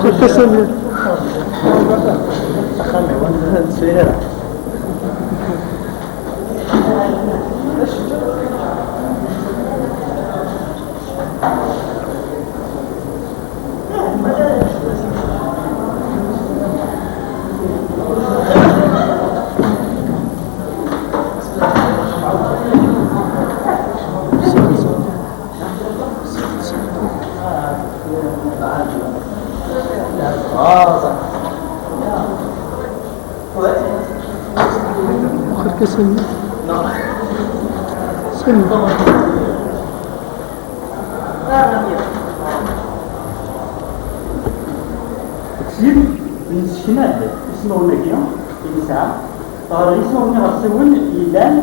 professionnel. سنة تسيب من الشمال اسمه نجيا يسعى طار اسمه نغسون إيلان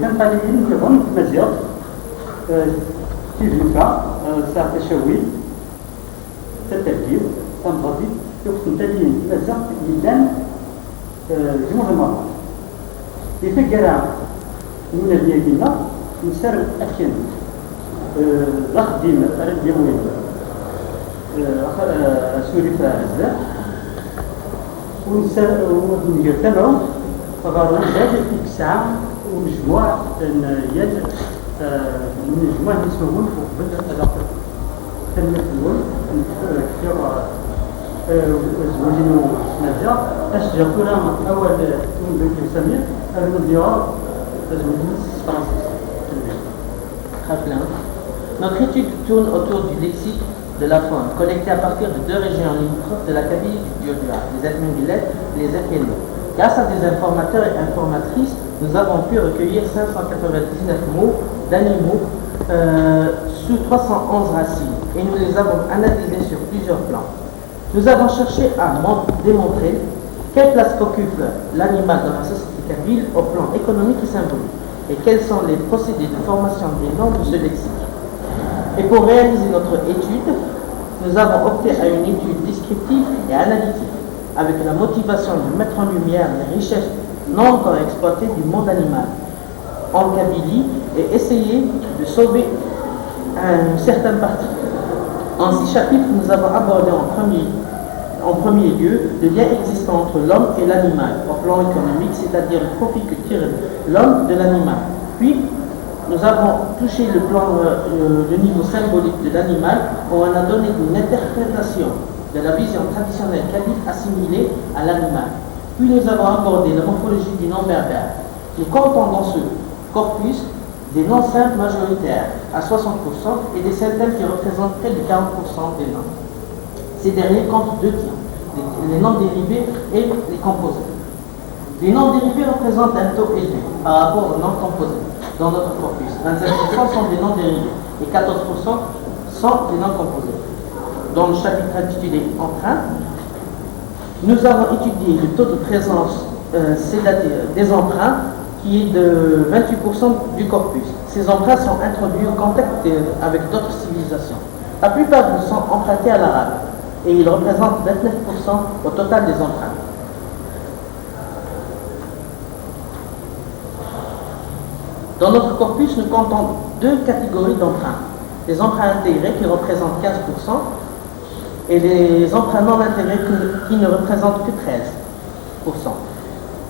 كان قليلين يظن مزيغ تيجوكا ساعة تشوي تتركيب تنبضي يقسم تاليين مزيغ إيلان جمهور المرأة يفكر من اليقينة نسر أكن لخديم أرد يوين سوري فارزة ونجتمعوا فقالوا زاد في ساعة ونجموع يد ونجموع نسوون وبدأ الأخر تنمثلون كثير زوجين ونجا أشجع كنا أول من بيت سمير المديار زوجين فرنسي. Très bien. Notre étude tourne autour du lexique de la faune, collecté à partir de deux régions limitrophes de la Kabylie du Haut-Duat, les Ethminglet et les Ethkélo. Grâce à des informateurs et informatrices, nous avons pu recueillir 599 mots d'animaux sous 311 racines et nous les avons analysés sur plusieurs plans. Nous avons cherché à démontrer quelle place occupe l'animal dans la société kabyle au plan économique et symbolique et quels sont les procédés de formation des noms de ce lexique. Et pour réaliser notre étude, nous avons opté à une étude descriptive et analytique avec la motivation de mettre en lumière les richesses non encore exploitées du monde animal en Kabylie et essayer de sauver une certaine partie. En 6 chapitres, nous avons abordé en premier lieu le lien existant entre l'homme et l'animal au plan économique, c'est-à-dire le profit que tire l'homme de l'animal. Puis, nous avons touché le niveau symbolique de l'animal où on a donné une interprétation de la vision traditionnelle kabyle assimilée à l'animal. Puis nous avons abordé la morphologie du nom berbère. Nous comptons dans ce corpus des noms simples majoritaires à 60% et des synthèmes qui représentent près de 40% des noms. Ces derniers comptent deux types, les noms dérivés et les composés. Les noms dérivés représentent un taux élevé par rapport aux noms composés. Dans notre corpus, 25% sont des noms dérivés et 14% sont des noms composés. Dans le chapitre intitulé Emprunts, nous avons étudié le taux de présence des emprunts qui est de 28% du corpus. Ces emprunts sont introduits en contact avec d'autres civilisations. La plupart sont empruntés à l'arabe et ils représentent 29% au total des emprunts. Dans notre corpus, nous comptons deux catégories d'emprunts. Les emprunts intégrés qui représentent 15% et les emprunts non intégrés qui ne représentent que 13%.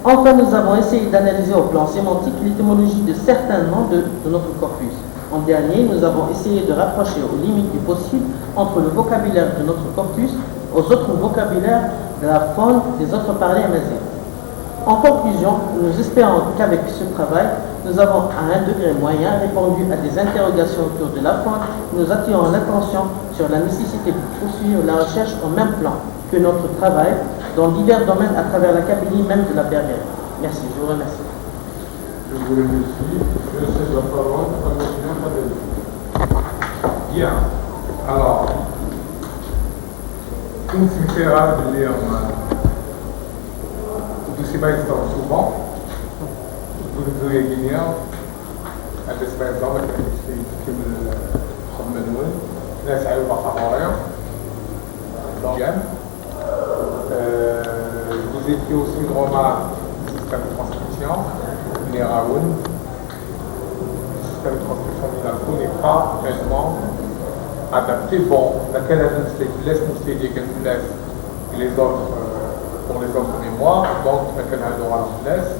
Enfin, nous avons essayé d'analyser au plan sémantique l'étymologie de certains noms de notre corpus. En dernier, nous avons essayé de rapprocher aux limites du possible entre le vocabulaire de notre corpus aux autres vocabulaires de la faune des autres parlers amazighes. En conclusion, nous espérons qu'avec ce travail, nous avons à un degré moyen répondu à des interrogations autour de la faune. Nous attirons l'attention sur la nécessité de poursuivre la recherche au même plan que notre travail dans divers domaines à travers la Kabylie, même de la Berbère. Merci, je vous remercie. Je vous remercie. Je cède la parole à M. Fadel. Bien. Alors, comme c'est fait rare de lire tout ce qui va être souvent, vous devez gagner un espèce d'homme qui me promène. Là, ça va pas faire rien. Vous étiez aussi Roma du système de transcription, Neraoun. Le système de transcription d'Inalco n'est pas pleinement adapté. Bon, laquelle laisse nous laisse et les autres pour les autres mémoires, donc laquelle nous laisse.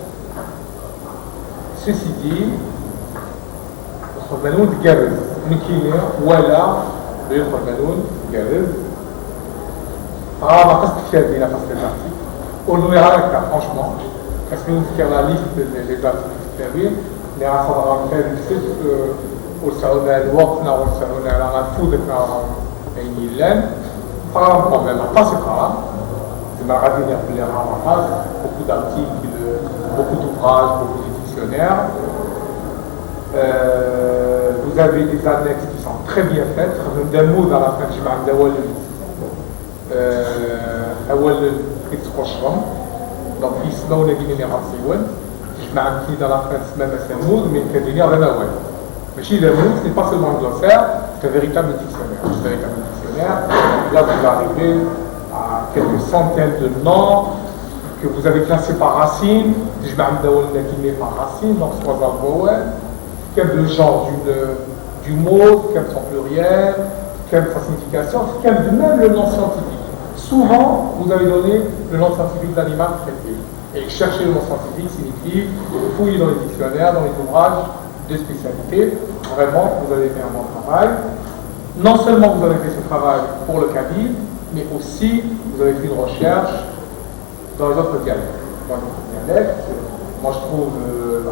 Ceci dit, القانون تجرز مكينة ولا بالقانون تجرز ما قصد كتابي لا قصد الارتيكل ونو يراك franchement parce que nous avons la liste des articles كتابين اللي غنصدروا كتاب الكتب وسعونا الوقت وسعونا على غنفوضنا يلان فغا بروبليم pas c'est grave c'est ma غادي نقول لها beaucoup d'articles beaucoup d'ouvrages beaucoup de dictionnaires. Vous avez des annexes qui sont très bien faites. D'un mot dans la fin du Jim'a أول إتقشرم donc يسمعوا لدي génération Jim'a qui dans la fin سمع مثلا مود من كدنيا غير أول ماشي le mot ce n'est pas seulement un glossaire c'est un véritable dictionnaire là vous arrivez à quelques centaines de noms que vous avez classés par racine Jim'a par racine donc soit quel le genre du mot, quel son pluriel, quelle sa signification, quel même le nom scientifique. Souvent, vous avez donné le nom scientifique d'animal traité. Et chercher le nom scientifique signifie fouiller dans les dictionnaires, dans les ouvrages de spécialité. Vraiment, vous avez fait un bon travail. Non seulement vous avez fait ce travail pour le Kabyle, mais aussi vous avez fait une recherche dans les autres dialectes. Moi, je trouve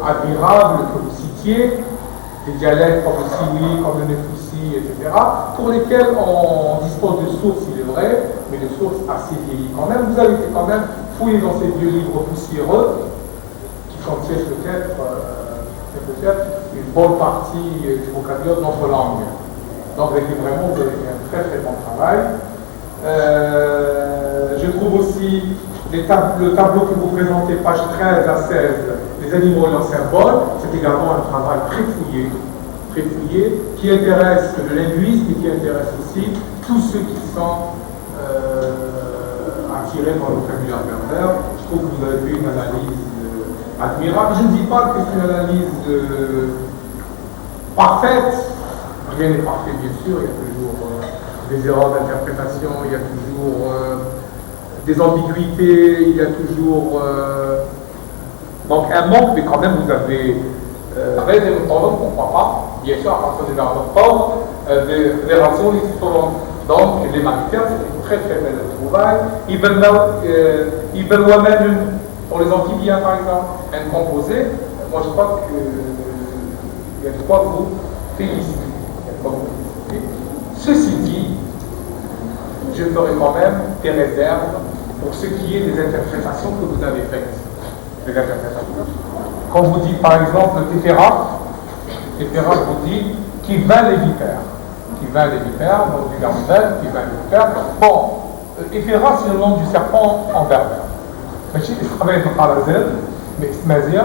admirable que vous citiez des dialectes comme le Siwi, comme le Nefoussi, etc., pour lesquels on dispose de sources, il est vrai, mais de sources assez vieillies quand même. Vous avez été quand même fouiller dans ces vieux livres poussiéreux qui contiennent peut-être une bonne partie du vocabulaire de notre langue. Donc, vraiment, vous avez fait un très très bon travail. Je trouve aussi le tableau que vous présentez, page 13 à 16, les animaux et leurs symboles, c'est également un travail très fouillé, qui intéresse le linguiste et qui intéresse aussi tous ceux qui sont attirés par le vocabulaire berbère. Je trouve que vous avez fait une analyse admirable. Je ne dis pas que c'est une analyse parfaite, rien n'est parfait bien sûr, il y a toujours des erreurs d'interprétation, il y a toujours des ambiguïtés, il y a toujours donc un manque, mais quand même vous avez des méthodes qu'on ne croit pas, bien sûr à partir des verres des rations donc les mammifères c'est une très très belle trouvaille. Ibn Waman pour les amphibiens par exemple, un composé, moi je crois qu'il y a de quoi vous féliciter. Ceci dit, je ferai quand même des réserves pour ce qui est des interprétations que vous avez faites. Quand vous dites par exemple Téféra vous dit qui vint les vipères, donc du verbe qui vint les vipères. Bon, Téféra c'est le nom du serpent en berbère. Mais je travaille avec le Khalazir, mais Smazir,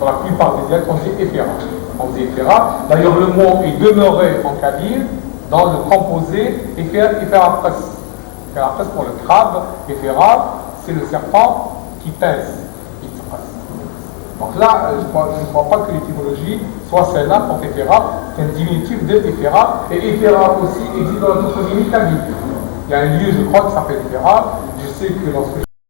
dans la plupart des dialectes, on dit Téféra. D'ailleurs, le mot est demeuré en kabyle dans le composé Téféra pour le crabe, Téféra, c'est le serpent qui pèse. Donc là, je ne crois pas que l'étymologie soit celle-là pour Téféra, c'est un diminutif de Téféra, et Téféra aussi existe dans la toponymie kabyle. Il y a un lieu, je crois, qui s'appelle Téféra. Je sais que lorsque